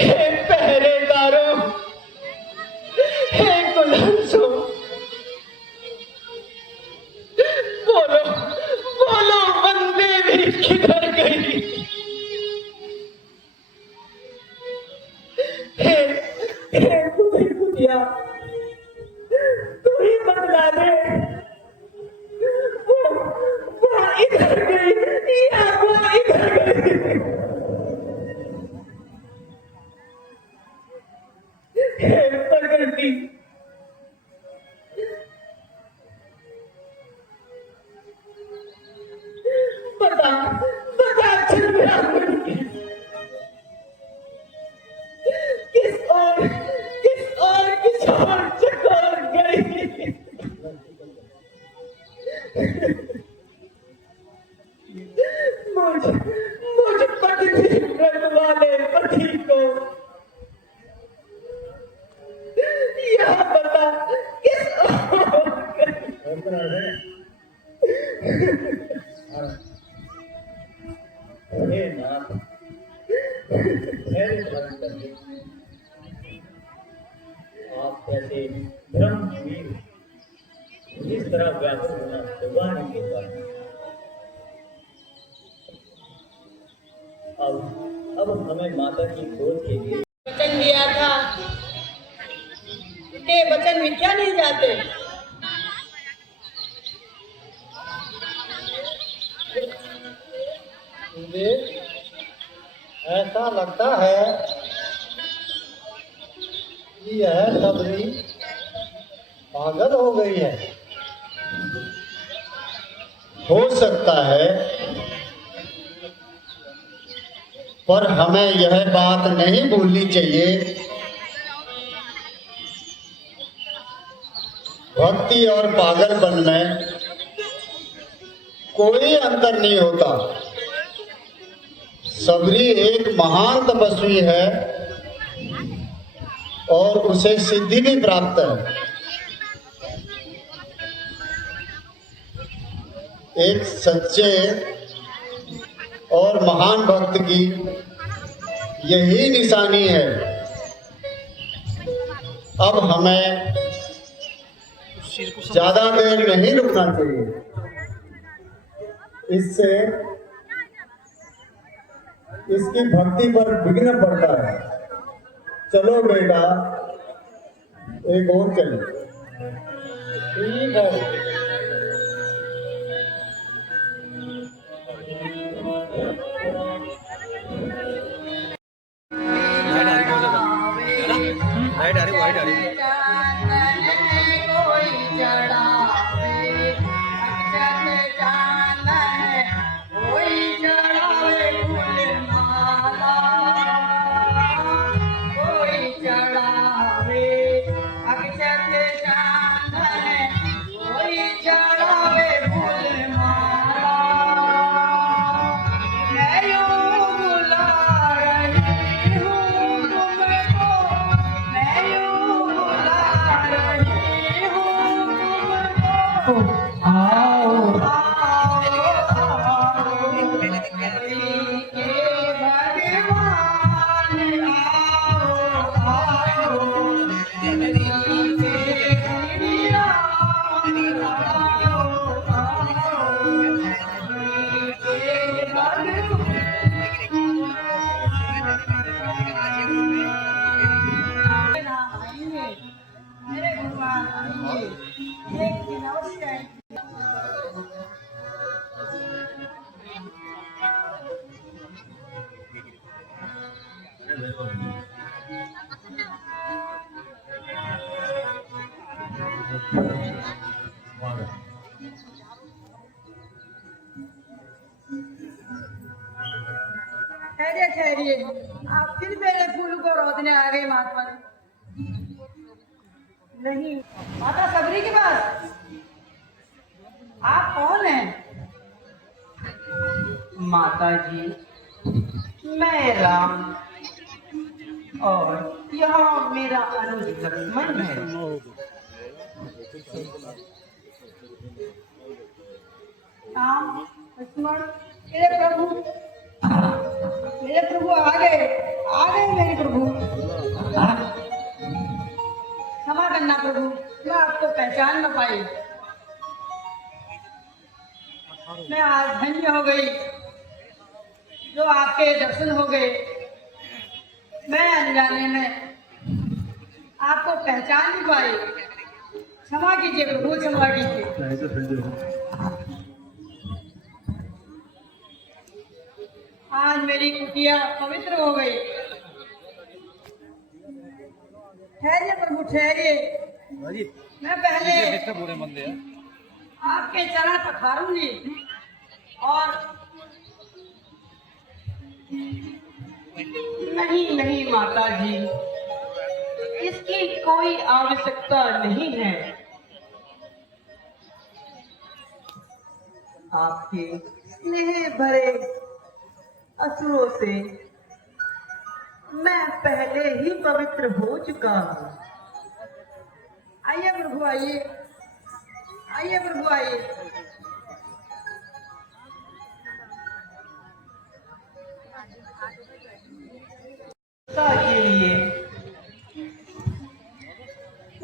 हे पहरेदारों, हे गुलामों, बोलो बोलो, बंदे भी किधर गई? हे हे खुदिया, तू ही बतला दे, वो इधर गई या वो इधर गई? हे प्रकृति, बता बता, चंद्रावली किस और किस और चकोर गई? मुझ पति व्रत वाले पति को यह बता किस और गई? हे नाथ, धैर्य धारण करिए। आप कैसे ब्रह्मवीर इस तरह व्याकुल होना शोभा नहीं देता। अब हमें माता की खोज के लिए वचन दिया था कि वचन मिथ्या नहीं जाते। मुझे ऐसा लगता है कि यह सबरी पागल हो गई है। हो सकता है, पर हमें यह बात नहीं भूलनी चाहिए, भक्ति और पागलपन में कोई अंतर नहीं होता। सबरी एक महान तपस्वी है और उसे सिद्धि भी प्राप्त है। एक सच्चे और महान भक्त की यही निशानी है। अब हमें ज्यादा देर नहीं रुकना चाहिए, इससे इसकी भक्ति पर विघ्न पड़ता है। चलो बेटा, एक और चलो। ठीक है। ठहरिए, आप फिर मेरे फूल को रोकने आ गए महात्मा। नहीं, माता सबरी के पास। आप कौन हैं? माता जी, मैं राम और यहाँ मेरा अनुज लक्ष्मण है। राम लक्ष्मण, मेरे प्रभु, करना प्रभु, मैं आपको पहचान न पाई। मैं आज धन्य हो गई जो आपके दर्शन हो गए। मैं अनजाने में आपको पहचान नहीं पाई। क्षमा कीजिए प्रभु, क्षमा कीजिए। आज मेरी कुटिया पवित्र हो गई। ठहरिए प्रभु, ठहरिए। मैं पहले आपके चरण पखारूंगी और नहीं माता जी, इसकी कोई आवश्यकता नहीं है। आपके स्नेह भरे असुरों से मैं पहले ही पवित्र हो चुका हूँ। आइए प्रभु, आइए, आइए प्रभु, आइए। के लिए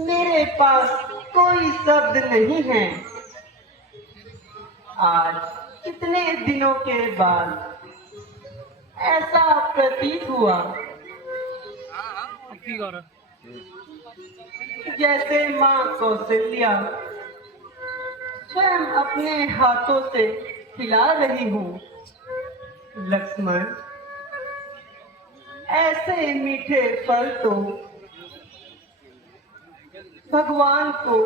मेरे पास कोई शब्द नहीं है। आज इतने दिनों के बाद ऐसा प्रतीत हुआ जैसे माँ कौशल्या स्वयं अपने हाथों से खिला रही हूँ। लक्ष्मण, ऐसे मीठे फल तो भगवान को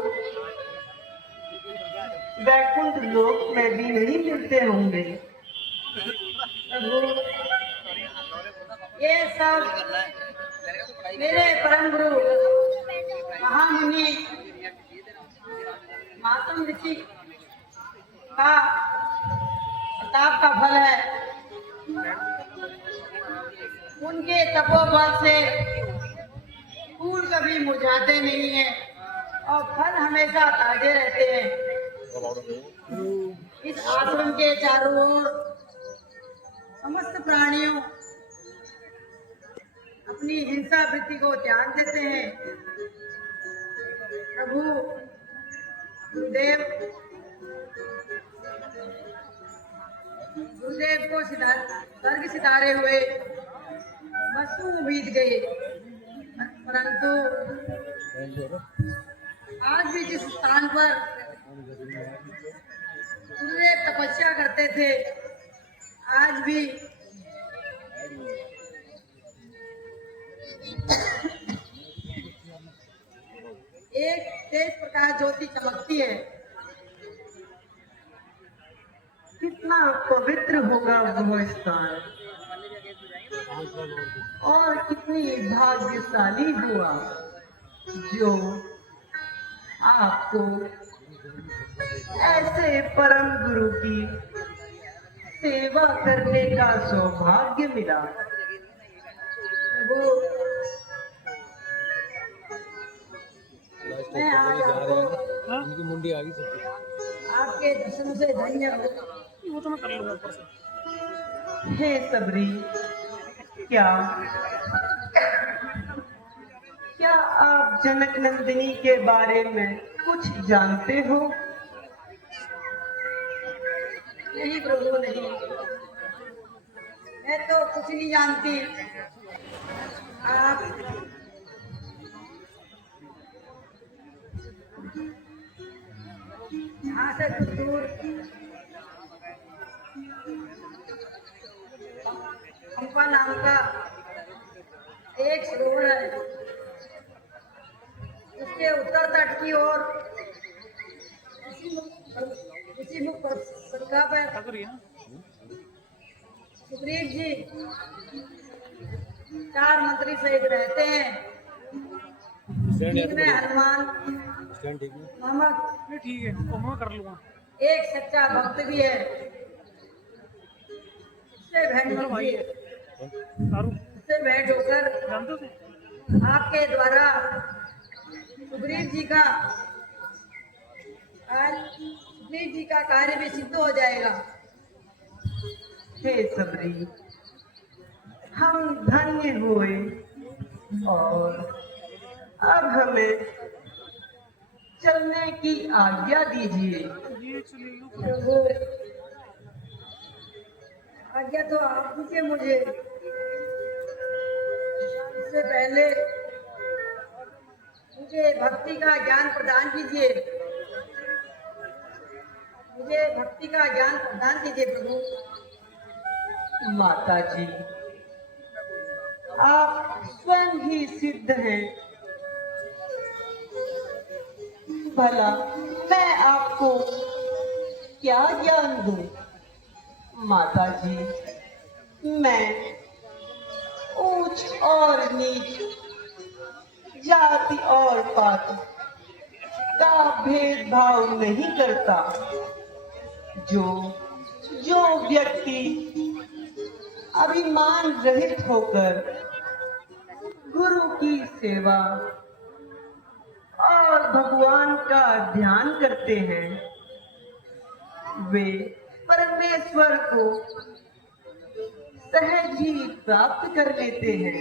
वैकुंठ लोक में भी नहीं मिलते होंगे। प्रभु, ये सब मेरे परम गुरु महामुनि मातम ऋषि का प्रताप का फल है। उनके तपोबल से फूल कभी मुरझाते नहीं है और फल हमेशा ताजे रहते हैं। इस आश्रम के चारों ओर समस्त प्राणियों अपनी हिंसा वृत्ति को त्याग देते हैं। प्रभु गुरुदेव को स्वर्ग सितारे हुए वर्षों बीत गए, परंतु आज भी जिस स्थान पर गुरुदेव तपस्या करते थे, आज भी एक तेज प्रकाश ज्योति चमकती है। कितना पवित्र होगा वो स्थान और कितनी भाग्यशाली हुआ जो आपको ऐसे परम गुरु की सेवा करने का सौभाग्य मिला। वो मैं आज आपको मुंडी आ गई आपके दर्शन से धन्य हूँ। वो तो मैं कर लूंगा ऊपर से। हे सबरी, क्या आप जनक नंदिनी के बारे में कुछ जानते हो? नहीं प्रभु, नहीं, मैं तो कुछ नहीं जानती। आप यहाँ से कुछ दूर पंपा नाम का एक सरोवर है। उसके उत्तर तट की ओर इसी मुख पर सुग्रीव जी 4 मंत्री सहित रहते हैं। जिनमें हनुमान मोहम्मद ठीक है, मैं कर लूंगा, एक सच्चा भक्त भी है। उससे भेंट होकर आपके द्वारा सुग्रीव जी का कार्य भी सिद्ध हो जाएगा। हे सबरी, हम धन्य हुए और अब हमें चलने की आज्ञा दीजिए। प्रभु, आज्ञा तो आप दीजिए मुझे। इससे पहले मुझे भक्ति का ज्ञान प्रदान कीजिए। मुझे भक्ति का ज्ञान प्रदान कीजिए प्रभु। माता जी, आप स्वयं ही सिद्ध हैं। भला मैं आपको क्या ज्ञान दूं? माता जी, मैं ऊंच और नीच, जाति और पाति का भेदभाव नहीं करता। जो व्यक्ति अभिमान रहित होकर गुरु की सेवा और भगवान का ध्यान करते हैं, वे परमेश्वर को सहज ही प्राप्त कर लेते हैं।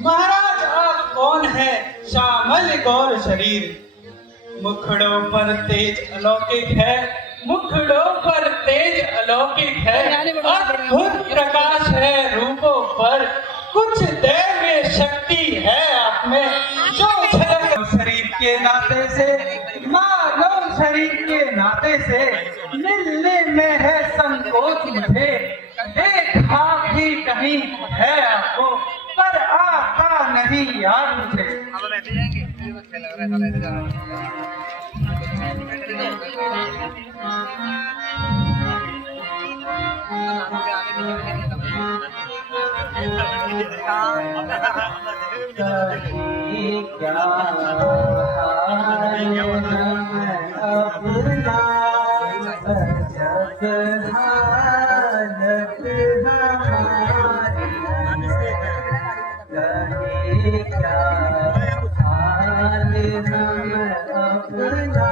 महाराज आप कौन है? श्यामल गौर शरीर, मुखड़ों पर तेज अलौकिक है, मुखड़ों पर तेज अलौकिक है, अद्भुत प्रकाश है रूपों पर, कुछ दैवीय शक्ति है आप में। कहीं क्या हाल अपना जब हालत हमारी कहीं क्या हाल हम अपना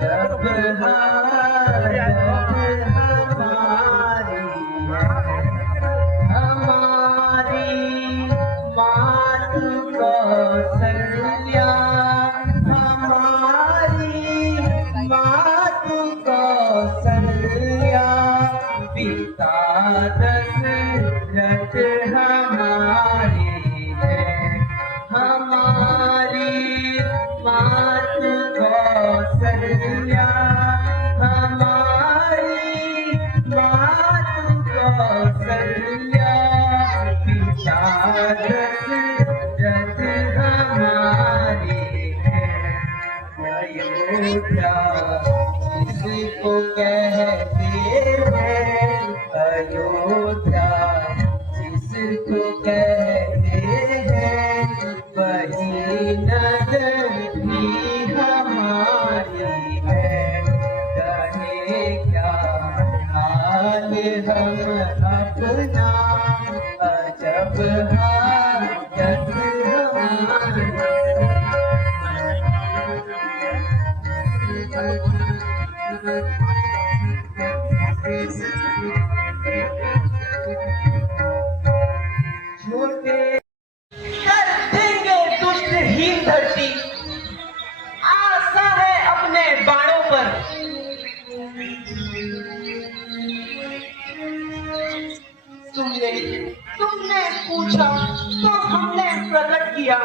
जब हालत हमारी हमारी मात कौशल्या हमारी मात कौशल्या पिता दशरथ हमारी है हमारी मात कौशल्या हमारी मात कौशल्या पिता दशरथ हमारी है अयोध्या जिसको कहते हैं अयोध्या जिसको कहते हैं वही नगर भी हमारी है कहे क्या हाल हम अपना अजब हालत हमारी छोटे कर देंगे दुष्टहीन धरती आशा है अपने बाणों पर तुमने पूछा तो हमने प्रकट किया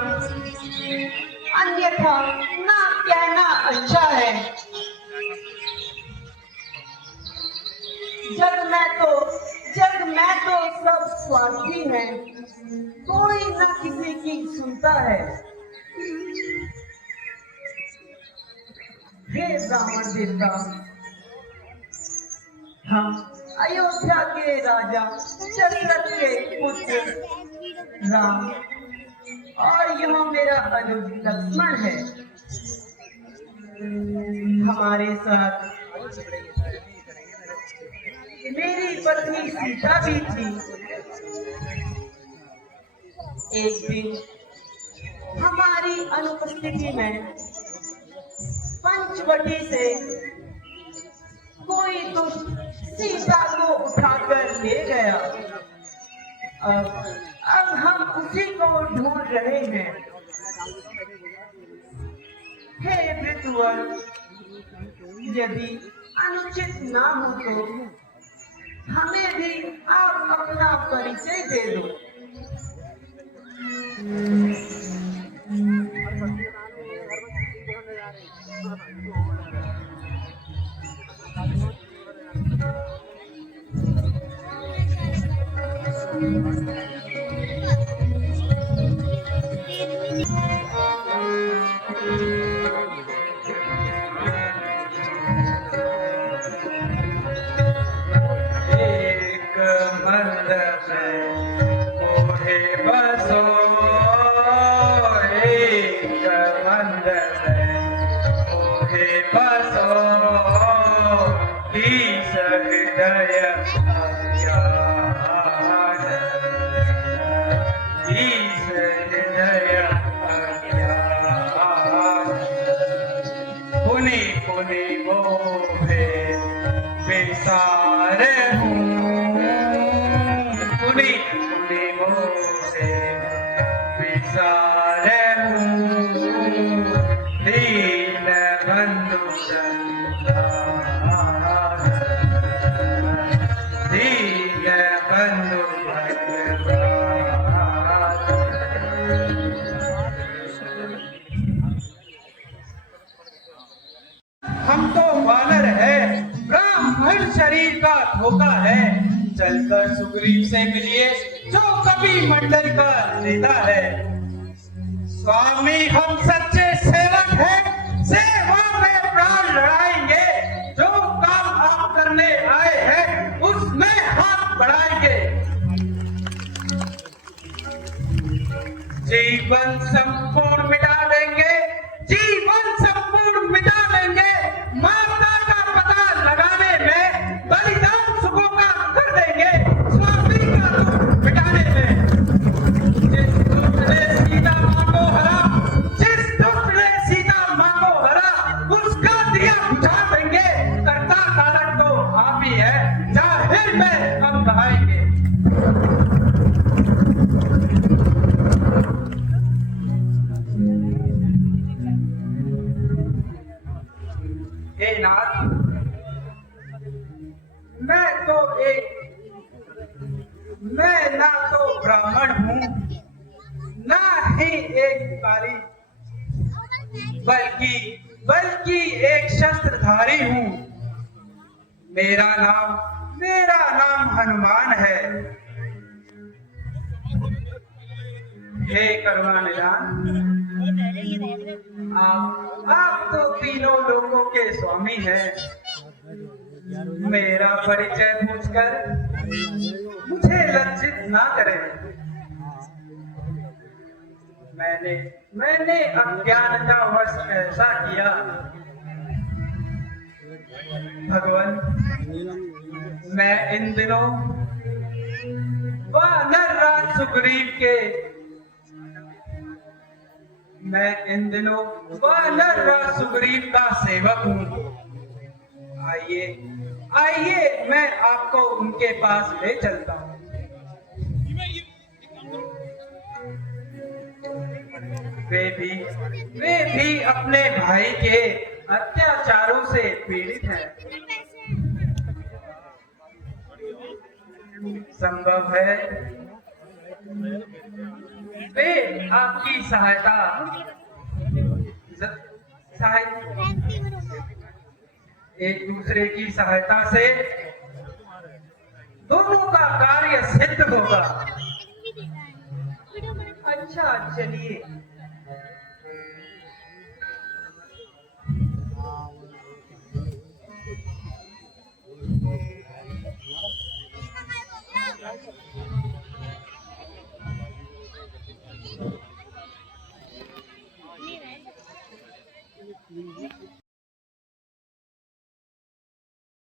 अन्यथा ना कहना अच्छा है जग में तो सब स्वार्थी हैं कोई ना किसी की सुनता है हे ब्राह्मण देवता हम अयोध्या के राजा दशरथ के पुत्र राम और यह मेरा अनुज लक्ष्मण है हमारे साथ मेरी पत्नी सीता भी थी एक दिन हमारी अनुपस्थिति में पंचवटी से कोई दुष्ट सीता को उठाकर ले गया अब हम उसी को ढूंढ रहे हैं हे वृत्रवर यदि अनुचित ना हो तो हमें भी आप अपना परिचय दे दो एक मंडप मोहे बसो एक मंडप मोहे बसो ईश हृदय अज्ञान ईश हृदय अज्ञान पुनि पुनि मोहे बेसार हूँ पुनि पुनि मोहे बेसार हूँ दीन बंधु संतान दीन बंधु हम तो वानर है ब्राह्मण शरीर का धोखा है चलकर सुग्रीव से मिलिए जो कभी मंडल का नेता है स्वामी हम सच्चे सेवक हैं सेवा में प्राण लड़ाएंगे जो काम आप करने आए हैं उसमें हाथ बढ़ाएंगे जीवन संपूर्ण मिटा देंगे, जीवन संपूर्ण मिटा देंगे। माता का पता लगाने में बलिदान सुखों का कर देंगे, स्वामी का दुख मिटाने में। जिस दुष्ट ने सीता मां को हरा, जिस दुष्ट ने सीता मां को हरा, उसका दिया बुझा देंगे। कर्ता कारण तो आप ही है, जाहिर में हम बहाएंगे। हे नाथ, मैं ना तो ब्राह्मण हूँ, ना ही एक भिखारी, बल्कि एक शस्त्रधारी हूँ। मेरा नाम हनुमान है। हे करुणा निधान, आप तो तीनों लोगों के स्वामी हैं। मेरा परिचय पूछकर मुझे लज्जित ना करें। मैंने अज्ञानतावश ऐसा किया। भगवान, मैं इन दिनों वानर राज सुग्रीव का सेवक हूँ। आइए मैं आपको उनके पास ले चलता हूँ। वे भी अपने भाई के अत्याचारों से पीड़ित हैं। संभव है वे आपकी सहायता एक दूसरे की सहायता से दोनों का कार्य सिद्ध होगा। अच्छा, चलिए।